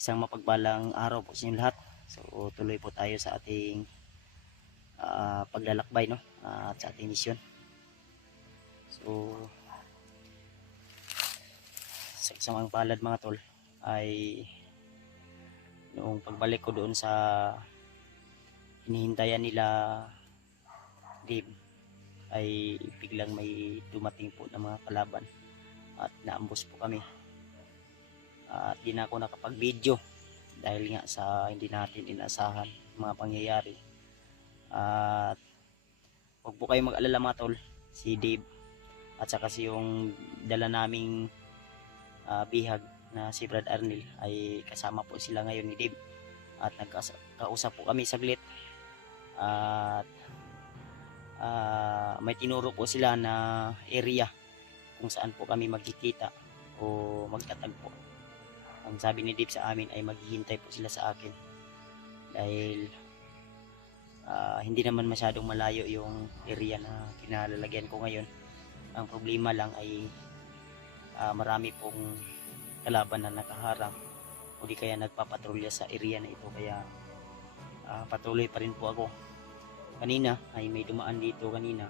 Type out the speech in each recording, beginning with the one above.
Isang mapagpalang araw po sa inyo lahat. So tuloy po tayo sa ating paglalakbay, no? At sa ating misyon. So sa isang palad mga tol ay noong pagbalik ko doon sa hinihintayan nila Dave ay biglang may dumating po na mga kalaban at naambos po kami. At di na ako nakapag-video dahil nga sa hindi natin inaasahan mga pangyayari. At huwag po kayong mag-alala mga tol, si Dave at saka si yung dala naming bihag na si Brad Arnil ay kasama po sila ngayon ni Dave. At nagkausap po kami saglit at may tinuro po sila na area kung saan po kami magkikita o magtatagpo. Ang sabi ni Dave sa amin ay maghihintay po sila sa akin dahil hindi naman masyadong malayo yung area na kinalalagyan ko ngayon. Ang problema lang ay marami pong kalaban na nakaharang o di kaya nagpapatrolya sa area na ito, kaya patuloy pa rin po ako. Kanina ay may dumaan dito kanina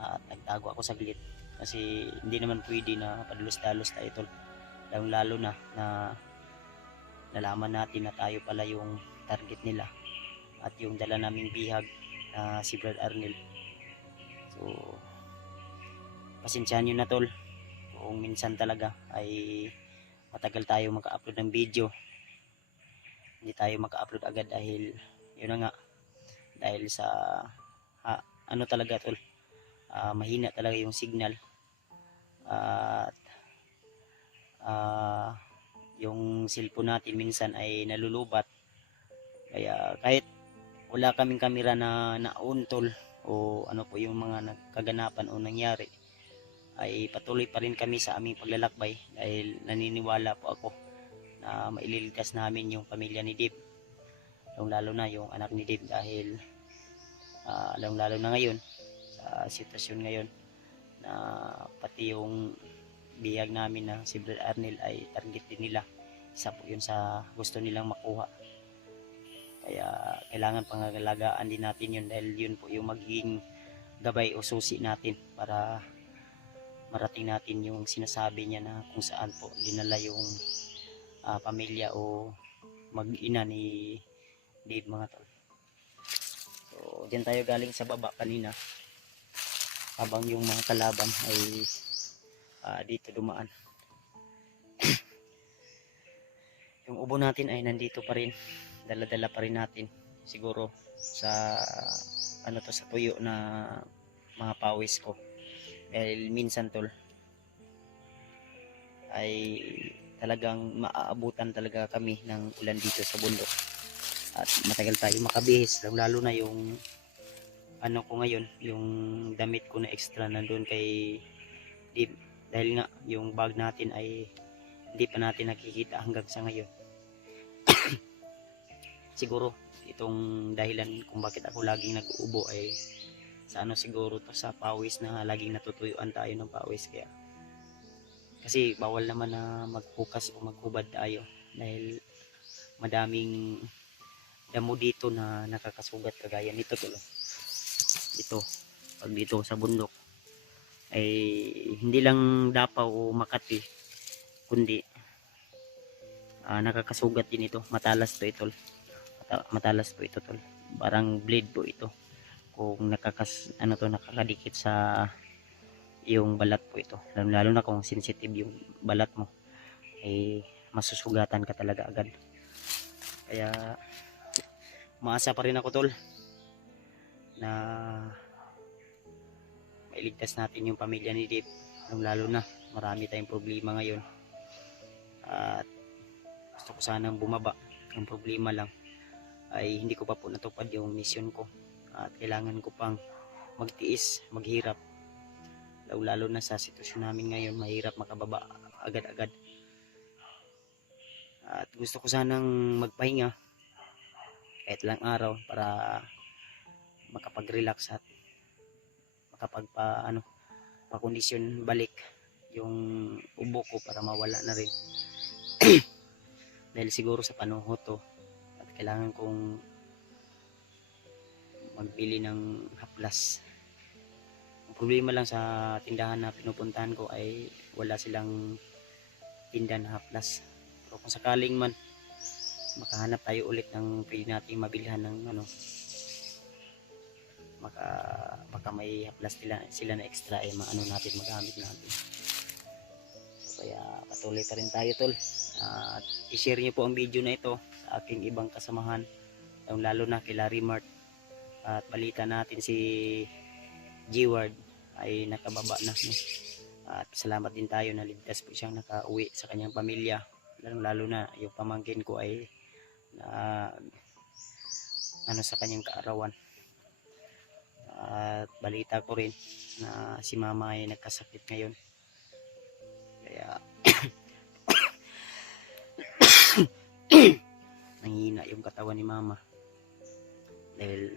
at nagtago ako saglit kasi hindi naman pwede na padalos-dalos tayo tol, lalo na nalaman natin na tayo pala yung target nila at yung dala naming bihag na si Brad Arnil. So pasensyahan nyo na tol kung minsan talaga ay matagal tayo maka-upload ng video, hindi tayo maka-upload agad dahil yun na nga, dahil sa ano talaga tol, mahina talaga yung signal at yung cellphone natin minsan ay nalulubat, kaya kahit wala kaming kamera na on tol o ano po yung mga nagkaganapan o nangyari, ay patuloy pa rin kami sa aming paglalakbay dahil naniniwala po ako na maililigtas namin yung pamilya ni Dave, lalo na yung anak ni Dave, dahil lalo na ngayon sa sitwasyon ngayon na pati yung bihag namin na si Brad Arnil ay target din nila. Isa po yun sa gusto nilang makuha, kaya kailangan pangangalagaan din natin yun dahil yun po yung magiging gabay o susi natin para marating natin yung sinasabi niya na kung saan po dinala yung pamilya o mag-ina ni Dave mga tol. So diyan tayo galing sa baba kanina habang yung mga kalaban ay dito dumaan. Yung ubo natin ay nandito pa rin, dala-dala pa rin natin siguro sa ano to, sa tuyo na mga pawis ko dahil minsan tol ay talagang maaabutan talaga kami ng ulan dito sa bundok at matagal tayo makabihis, lalo na yung ano ko ngayon, yung damit ko na extra nandun kay Dave, dahil nga yung bag natin ay hindi pa natin nakikita hanggang sa ngayon. Siguro itong dahilan kung bakit ako laging nag-uubo ay sa ano siguro to, sa pawis na laging natutuyuan tayo ng pawis, kaya kasi bawal naman na maghukas o maghubad tayo dahil madaming damo dito na nakakasugat kagaya nito tulo. Ito pag dito sa bundok ay hindi lang Dapaw o Makati kundi nakakasugat din ito. Matalas to ito, matalas po ito tol, parang blade po ito kung nakakadikit sa yung balat po ito, lalo na kung sensitive yung balat mo ay masusugatan ka talaga agad. Kaya umaasa pa rin ako tol na mailigtas natin yung pamilya ni Dave, lalo na marami tayong problema ngayon at gusto ko sanang bumaba. Ang problema lang ay hindi ko pa po natupad yung mission ko at kailangan ko pang magtiis, maghirap, lalo na sa sitwasyon namin ngayon, mahirap makababa agad-agad. At gusto ko sanang magpahinga kahit lang araw para makapag-relax at pakondisyon balik yung ubo ko para mawala na rin. dahil siguro sa panahon to at kailangan kong magbili ng haplas. Ang problema lang sa tindahan na pinupuntahan ko ay wala silang tinda na haplas. Pero kung sakaling man makahanap tayo ulit ng pwede nating mabilhan ng baka may haplas sila na extra maano natin, magamit natin. So, kaya patuloy pa rin tayo tol, at i-share niyo po ang video na ito sa aking ibang kasamahan, lalo na kay Larry Mart. At balita natin si G-Ward ay nakababa na, no? At salamat din tayo na ligtas po siyang nakauwi sa kanyang pamilya, lalo na yung pamangkin ko ay sa kanyang kaarawan. At balita ko rin na si mama ay nagkasakit ngayon, kaya nanghina yung katawan ni mama dahil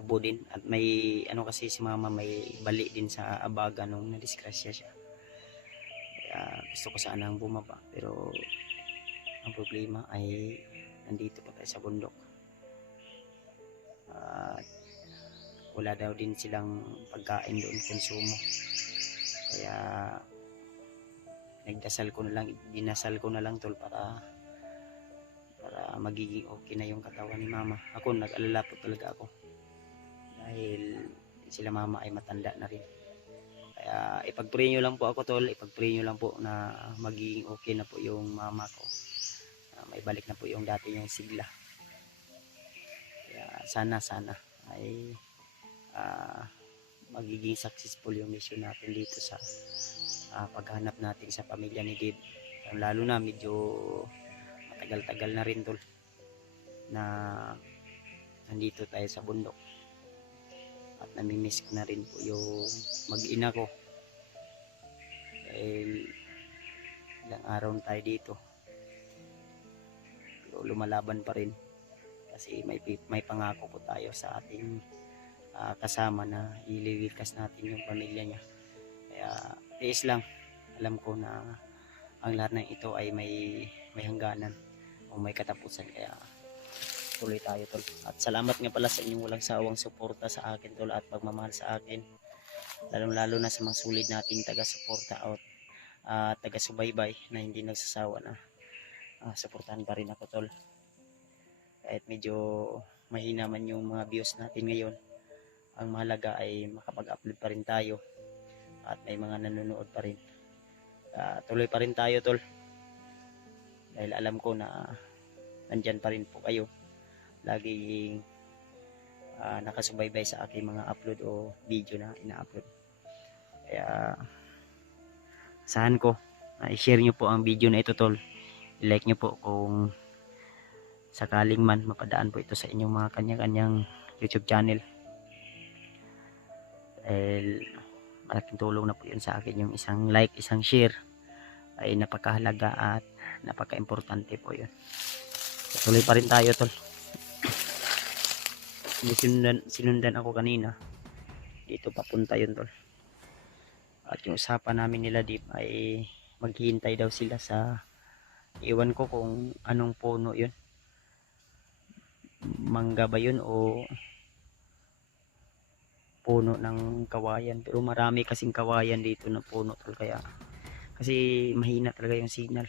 ubo din, at may kasi si mama may bali din sa abaga nung nadisgrasya siya. Kaya gusto ko sanang bumaba, pero ang problema ay nandito pa tayo sa bundok. Wala daw din silang pagkain doon, konsumo. Kaya dinasal ko na lang tol para magiging okay na yung katawan ni mama. Ako nag-alala po talaga ako dahil sila mama ay matanda na rin. Kaya ipag-pray nyo lang po ako tol, ipag-pray nyo lang po na magiging okay na po yung mama ko, may balik na po yung dati niyang sigla. Kaya sana ay magiging successful yung mission natin dito sa paghanap natin sa pamilya ni Dave. Lalo na medyo matagal-tagal na rin tol na nandito tayo sa bundok, at namimiss ko na rin po yung mag-ina ko dahil ilang araw tayo dito, pero lumalaban pa rin kasi may pangako po tayo sa ating kasama na ililigtas natin yung pamilya niya. Kaya tiis lang, alam ko na ang lahat ng ito ay may hangganan o may katapusan. Kaya tuloy tayo tol, at salamat nga pala sa inyong walang sawang suporta sa akin tol, at pagmamahal sa akin, lalo na sa mga sulit nating taga-suporta at taga-subaybay na hindi nagsasawa na suportahan pa rin ako tol. Kahit medyo mahina man yung mga views natin ngayon, ang mahalaga ay makapag-upload pa rin tayo at may mga nanonood pa rin. Tuloy pa rin tayo tol, dahil alam ko na nandyan pa rin po kayo, laging nakasubaybay sa aking mga upload o video na ina-upload. Kaya saan ko i-share nyo po ang video na ito tol, i-like nyo po kung sakaling man mapadaan po ito sa inyong mga kanya-kanyang YouTube channel. Dahil malaking tulong na po yun sa akin, yung isang like, isang share ay napakahalaga at napaka-importante po yun. So, tuloy pa rin tayo tol. Sinundan ako kanina dito papunta yun tol, at yung usapan namin nila Deep ay maghihintay daw sila sa, iwan ko kung anong puno yun, mangga ba yun o puno ng kawayan, pero marami kasing kawayan dito na puno tol, kaya kasi mahina talaga yung signal.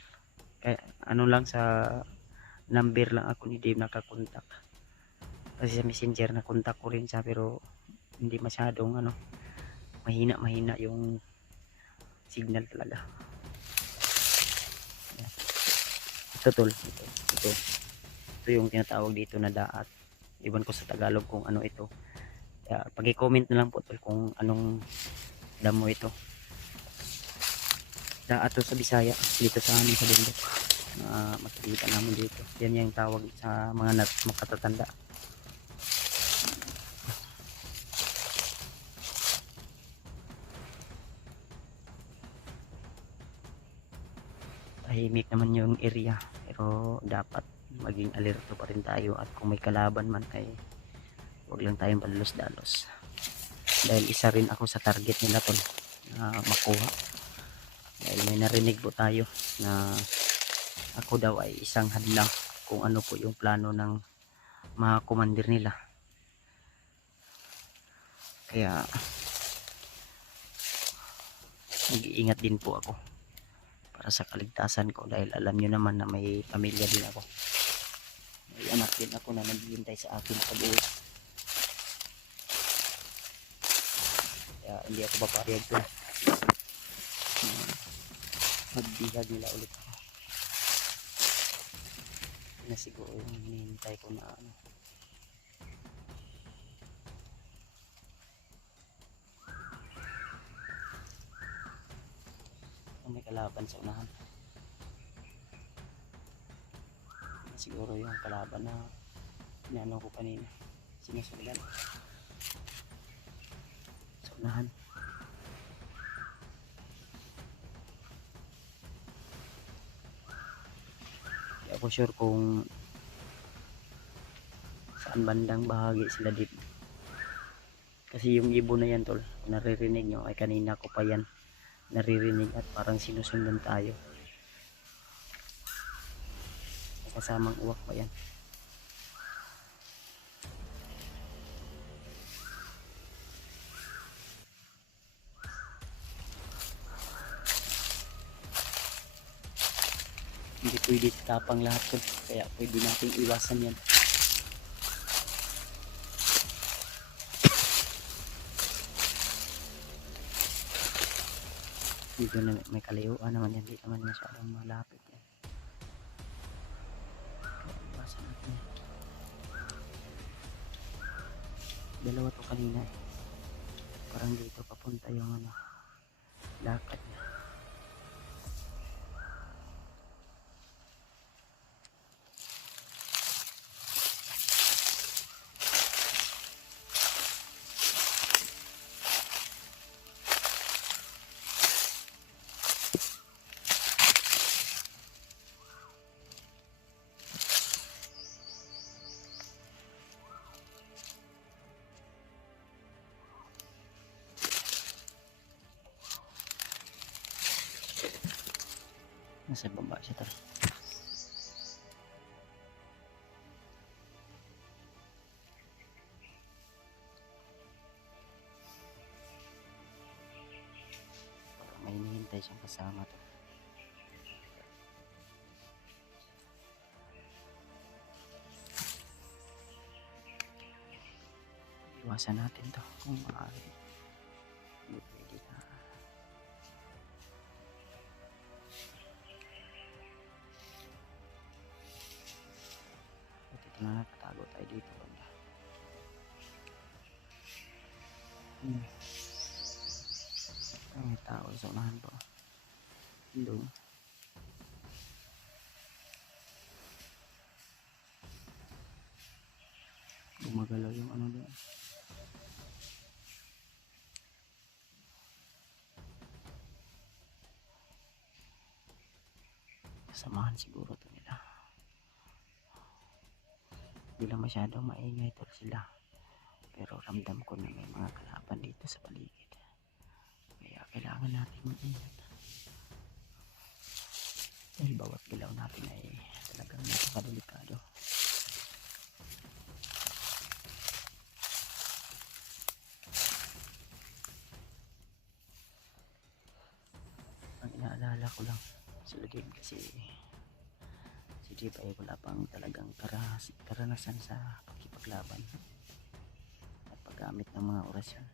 Kaya lang, sa number lang ako ni Dave nakakontak, kasi sa messenger na kontak ko rin siya, pero hindi masyadong mahina yung signal talaga. Ito tol, ito yung tinatawag dito na daat, iwan ko sa Tagalog kung ano ito. Pag-i-comment na lang po tol kung anong damo ito. Daat to sa Bisaya, dito sa amin sa bundok, makikita namin dito. Yan yung tawag sa mga makatatanda. Tahimik naman yung area, pero dapat maging alerto pa rin tayo, at kung may kalaban man ay huwag lang tayong padalos-dalos, dahil isa rin ako sa target nila tol na makuha, dahil may narinig po tayo na ako daw ay isang hadlang kung ano po yung plano ng mga commander nila. Kaya nag-iingat din po ako para sa kaligtasan ko, dahil alam nyo naman na may pamilya din ako, may anak din ako na naghihintay sa akin pag-uwi. Kaya hindi ako papayag ko magbihag nila ulit ako. Na siguro yung hinihintay ko na ano. May kalaban sa unahan. Siguro yung kalaban na inano ko kanina, sinusundan sa unahan. Hindi ako sure kung saan bandang bahagi sila dito, kasi yung ibon na yan tol, naririnig nyo, ay kanina ko pa yan naririnig at parang sinusundan tayo. Kasamang uwak pa yan. Hindi pwede tapang lahat ko, kaya pwede nating iwasan yan. Dito na may kalayuan naman yan, hindi naman masyadong malapit yan. Kaya iwasan natin yan. Dalawa to kanina eh. Parang dito papunta yung ano, lakad niya. Nasa baba siya tol. May hinihintay siyang kasama tol. Iwasan natin to kung maaari. Hindi pwede na. Ito na, nakatago tayo dito. May tao sa unahan po. Doon. Gumagalaw yung ano doon. Kasamahan siguro to nila. Hindi lang masyadong maingay tol sila. Pero ramdam ko na may mga kalaban dito sa paligid. Kaya kailangan natin mag-ingat. Dahil bawat galaw natin ay talagang napakadelikado. Ang inaalala ko lang sila din kasi si Jeep ay wala pang talagang karanasan sa pakipaglaban at paggamit ng mga orasyon.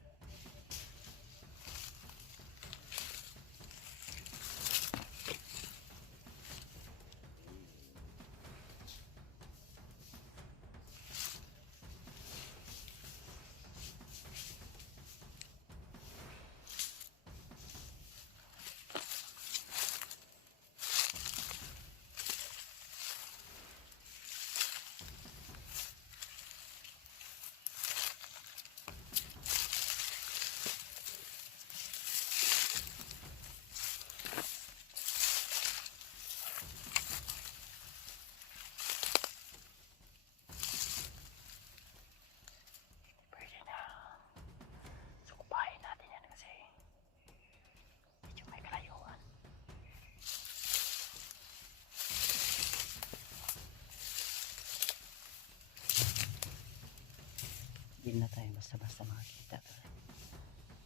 Hindi na tayo basta-basta makakita.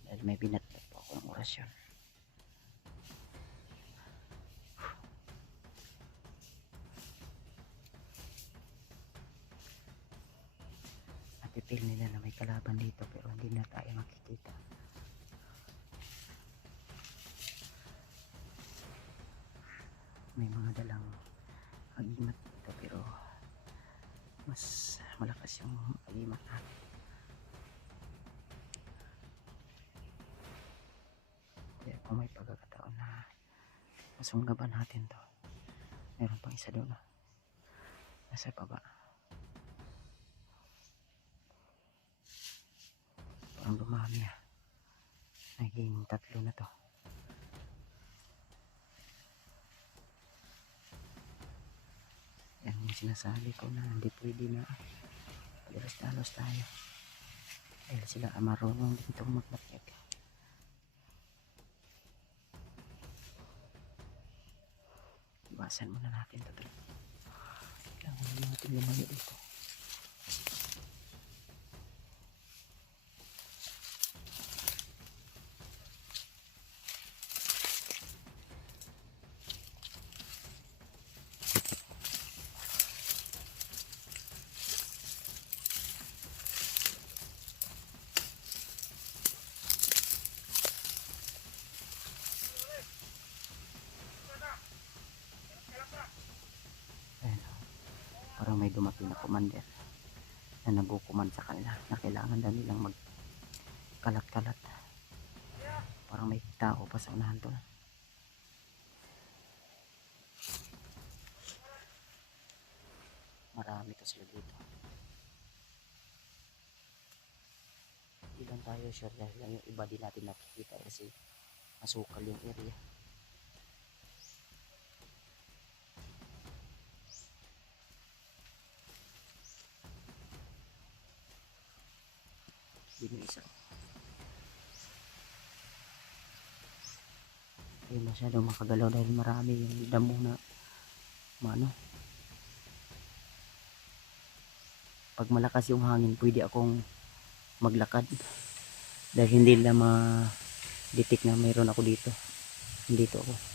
Dahil may binatlat po ako ng orasyon. Napipil nila na may kalaban dito pero hindi na tayo makikita. May mga dalang agimat dito pero mas malakas yung agimat natin. Kaya kung may pagkakataon na masunggaban natin to, meron pang isa doon, nasa baba. Parang dumami, naging 3 na to. Yan yung sinasabi ko na hindi pwede na dalos tayo dahil sila marunong dito magmatyag. Iwasan muna natin ito. Kailangan natin lumayo dito. Parang may dumating na commander na nagkukuman sa kanila na kailangan daw nilang magkalat-kalat. Parang may tao pa sa unahan to. Marami to sila dito. Hindi lang tayo sure dahil lang yung iba din natin nakikita kasi masukal yung area. Hindi isa. Hindi masyadong makagalaw dahil marami yung damo na pag malakas yung hangin pwede akong maglakad dahil hindi na ma-detect na mayroon ako dito. Dito ako.